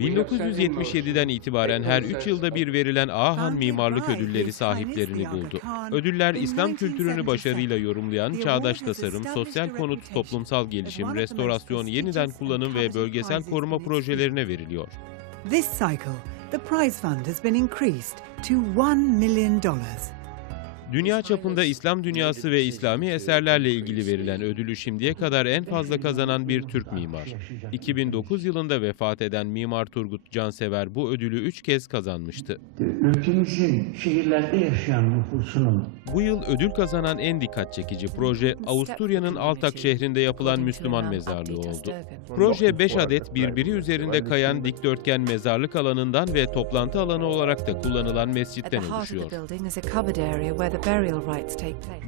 ...1977'den itibaren her 3 yılda bir verilen Ahan Mimarlık Ödülleri sahiplerini buldu. Ödüller İslam kültürünü başarıyla yorumlayan çağdaş tasarım, sosyal konut, toplumsal gelişim, restorasyon, yeniden kullanım ve bölgesel koruma projelerine veriliyor. This cycle, the prize fund has been increased to $1 million. Dünya çapında İslam dünyası ve İslami eserlerle ilgili verilen ödülü şimdiye kadar en fazla kazanan bir Türk mimar. 2009 yılında vefat eden Mimar Turgut Cansever bu ödülü 3 kez kazanmıştı. ülkemizin şehirlerde yaşayan nüfusunun Bu yıl ödül kazanan en dikkat çekici proje Avusturya'nın Altak şehrinde yapılan Müslüman mezarlığı oldu. Proje 5 adet birbiri üzerinde kayan dikdörtgen mezarlık alanından ve toplantı alanı olarak da kullanılan mescitten oluşuyor.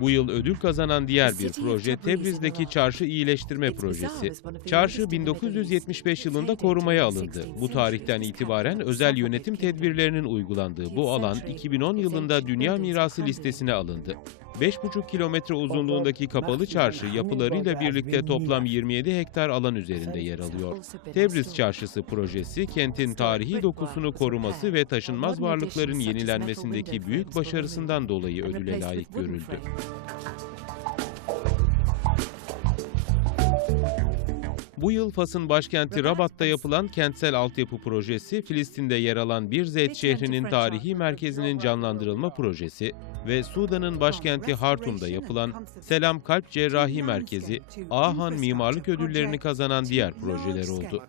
Bu yıl ödül kazanan diğer bir proje Tebriz'deki çarşı iyileştirme projesi. Çarşı 1975 yılında korumaya alındı. Bu tarihten itibaren özel yönetim tedbirlerinin uygulandığı bu alan 2010 yılında Dünya Mirası listesine alındı. 5,5 kilometre uzunluğundaki kapalı çarşı yapılarıyla birlikte toplam 27 hektar alan üzerinde yer alıyor. Tebriz Çarşısı projesi kentin tarihi dokusunu koruması ve taşınmaz varlıkların yenilenmesindeki büyük başarısından dolayı ödüle layık görüldü. Bu yıl Fas'ın başkenti Rabat'ta yapılan kentsel altyapı projesi, Filistin'de yer alan Bir Zeyt şehrinin tarihi merkezinin canlandırılma projesi ve Sudan'ın başkenti Hartum'da yapılan Selam Kalp Cerrahi Merkezi, Ahan Mimarlık Ödüllerini kazanan diğer projeler oldu.